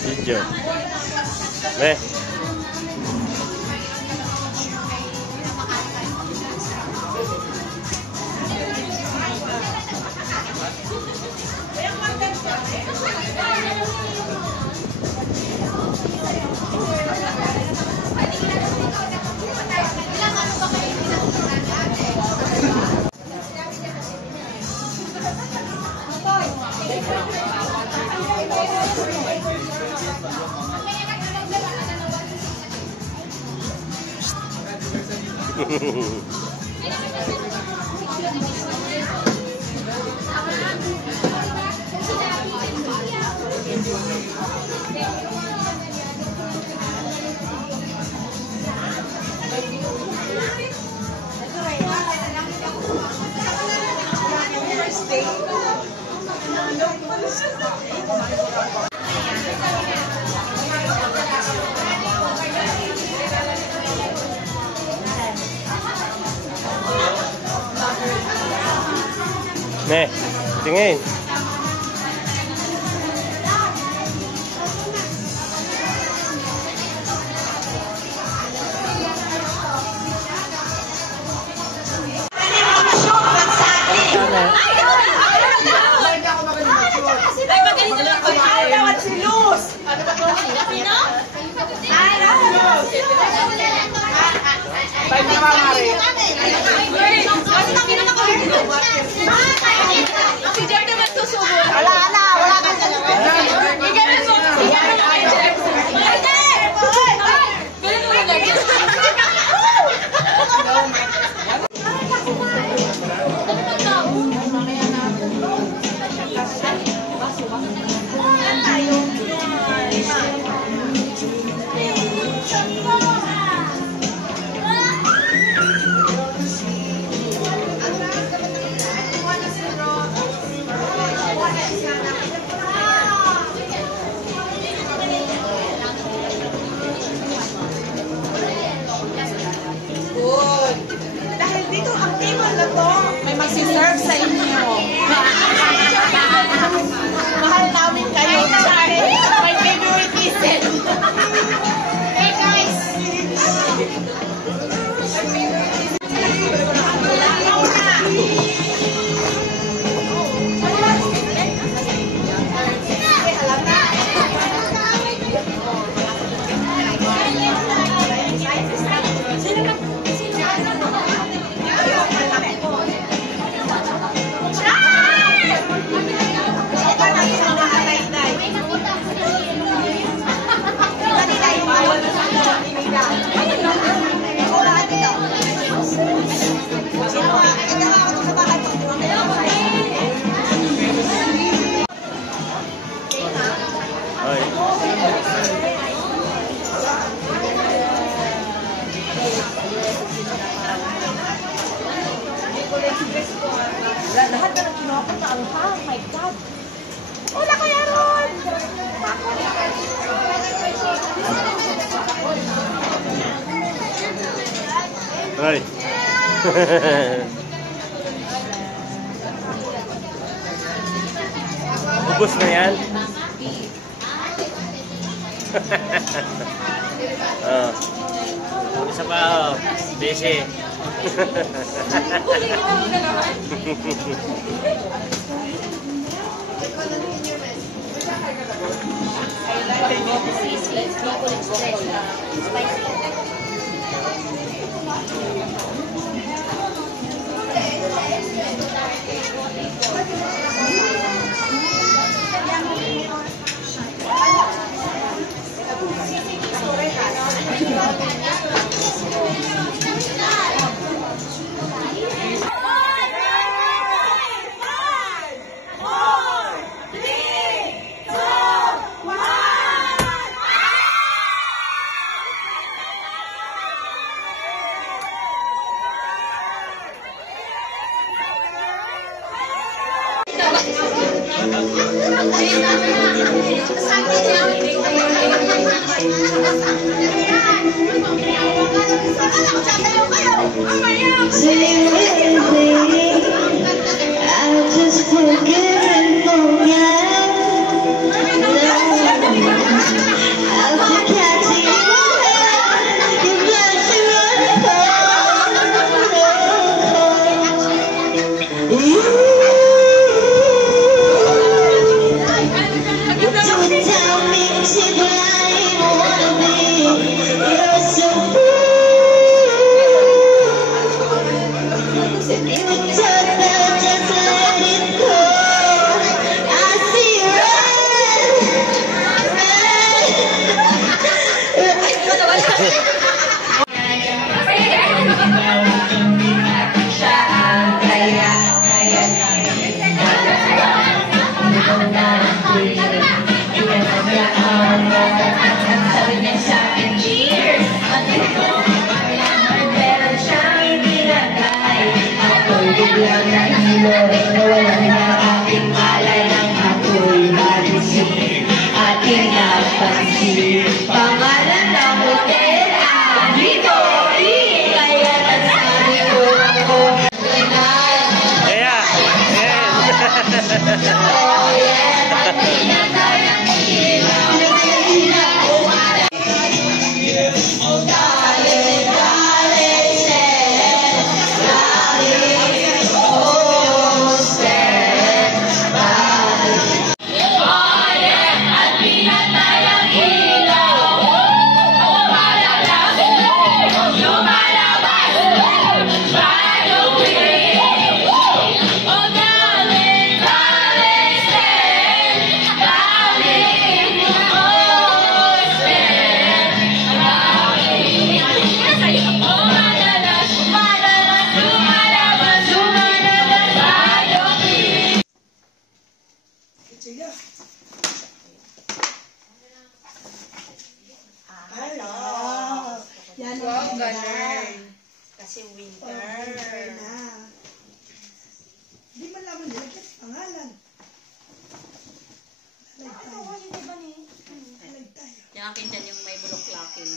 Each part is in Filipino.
Video. Be. Nih, tingin. May magsiserve sa inyo. Mahal namin kayo. My favorite is hey guys! Lahat na nagkinuha ko na ang oh my God! Wala ko yaron! Right. Ubus na yan. Isa pa, busy. Sing, lang na hilo, nawalan na aking malay ng ako'y marising. Ating napansin, pangalan ng hotel, Victory! Kaya nasabi ko ako, Yeah. oh yeah, pati na tayong ilaw. Dale, dale, step, dale, oh, step, dale. Oh yeah, at pinatayang ilaw. Lumalabas, lumalabas, Victory. Oh, dale, dale, step, dale, oh, step, dale. Lumalabas, lumalabas, lumalabas, lumalabas, Victory. Hello. Yan ang Wow, ganda. ganun. Kasi Oh, winter. winter na. Di man naman nilagyan sa pangalan. Alag tayo. Alag tayo. Yung akin dyan yung may buluklakin.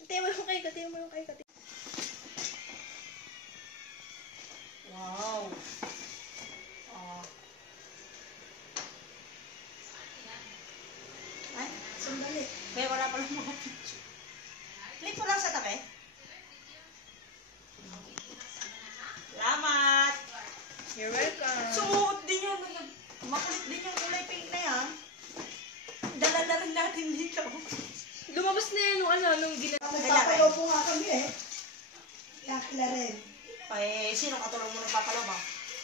Tayo mo yung kay Kati, mo yung kay Kati. Wow. Oh. Ay, Sandali. kaya wala pa lang mga picture. Click mo lang sa tabi. Salamat. You're welcome. Sumuot din yun. Makulit din yung kulay pink na yan. Dala na rin natin dito. Lumabas na yan nung ginagawa. Nagpapalobo nga kami eh. Kaya kila rin. Ay, sino katulong mo nagpapaloba?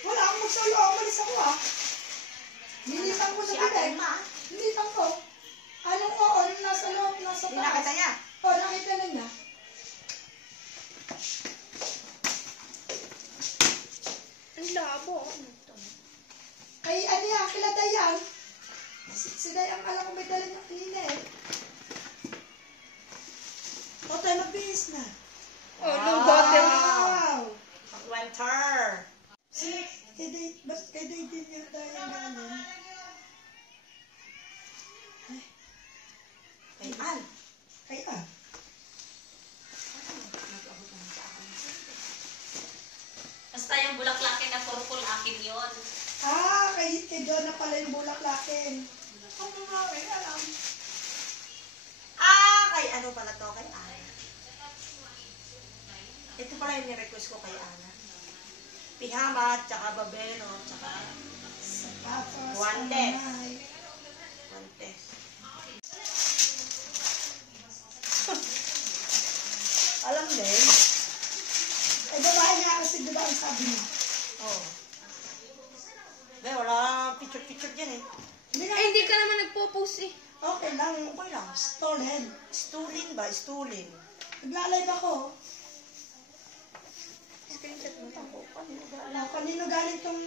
Wala akong magsalo. Umalis ako ah. Nilitan ko sa Si Ate bibig. Ma. Nilitan ko. Anong oo? Anong nasa loob? Nasa Hindi nakita taas? niya. Oo, nakita na niya. Ang labo. Kay ano yan? Kila Dayan. Si Dayan alam ko may dala niya kanina eh. O tayo magbihis na. Oh, nung bottle. Wow! Winter. Kay Day din yata yung galing. Kay Al. Kay ah. Basta yung bulaklakin na purple, akin yun. Ah, kay Jonah pala yung bulaklakin. Ano nga eh, alam. Kay ano pala to? Kay Al. Ito pala yung nirequest ko kay Ana. Pihamat, tsaka babero, tsaka Tapos, Guantes. Anay. guantes. Alam din. Eh, babae nga kasi diba ang sabi niya? Oh. Be, wala picture-picture dyan eh. Hindi nga, Eh, hindi ka naman nagpo-post eh. okay lang. Okay lang. Stolen. Stulin ba? Stulin. Nagla-live ako. Screenshot mo. Kanino galing tong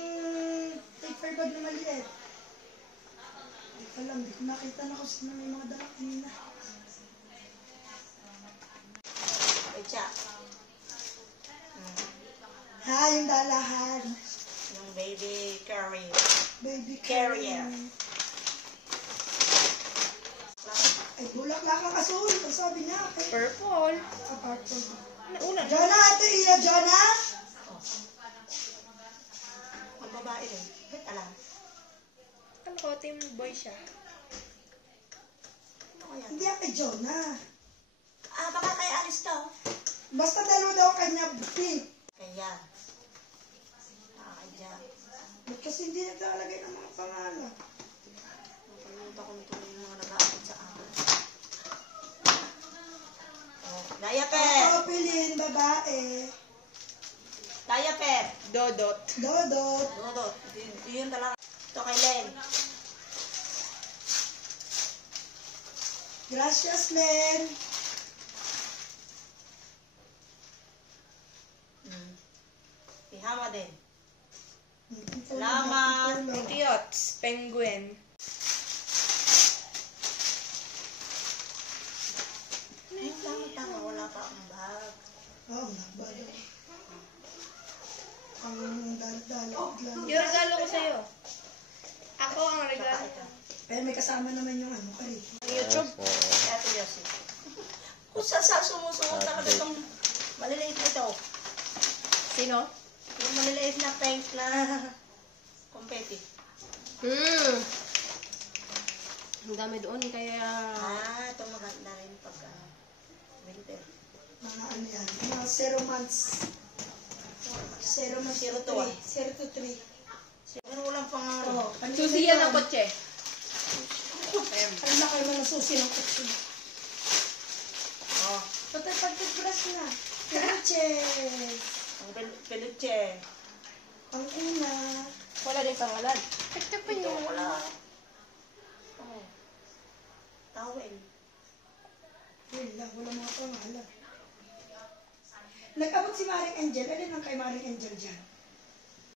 paper bag na maliit? Hindi ko alam, hindi ko nakita na kung sino may mga dala kanina. Ay, tsa. Ha, yung dalahan. Yung baby carrier. Baby Carrier. Ay, bulaklak ang asul. Ang sabi niya. Okay. Purple. Purple. Nauna na. Jonah, ito iyo, Jonah. Ang babae rin. Ba't alam? Ano ko, team boy siya. Ano kaya? Hindi ako kay Jonah. Baka kay Alice to. Basta dalawa daw kanya flip. Kaya. Kaya. Ba't kasi hindi naglalagay ng mga pangalan? Nakalimutan ko nito yung mga nag-aabot sa akin. Oh, Diaper! Ako piliin babae. Diaper! Dodot. Dodot. Dodot. Yun talaga. Ito kay Len. Gracias, Len. Pihama din. Salamat. Salamat. Idiots. Penguin. Ay, tama. Wala pa akong bahay. Oo, nakbalo. Ang dalat-dalat. Yung regalo ko sa'yo. Ako ang regalo. Pero may kasama naman yung ano, kari. YouTube. Si Ate Yossi. Kung sumusunod talaga itong maliliit na ito. Sino? Yung maliliit na pink na confetti. Ang dami doon, kaya... Ito maganda rin pag winter. Mga ano yan, mga 0 months. 0 months Zero to to 3. 0 to 3. Pero walang pang Oo, Susi yan ang kotse. Ang laki naman ng susi ng kotse. Oh, Pati pag-brush na. Peluches. ang peluche. Ang una. Wala din pangalan. Ito pa Ito yun. wala. Oh. Towel. Wala, wala mga pangalan. Nag-abot si Maring Angel. Alin ang kay Maring Angel dyan?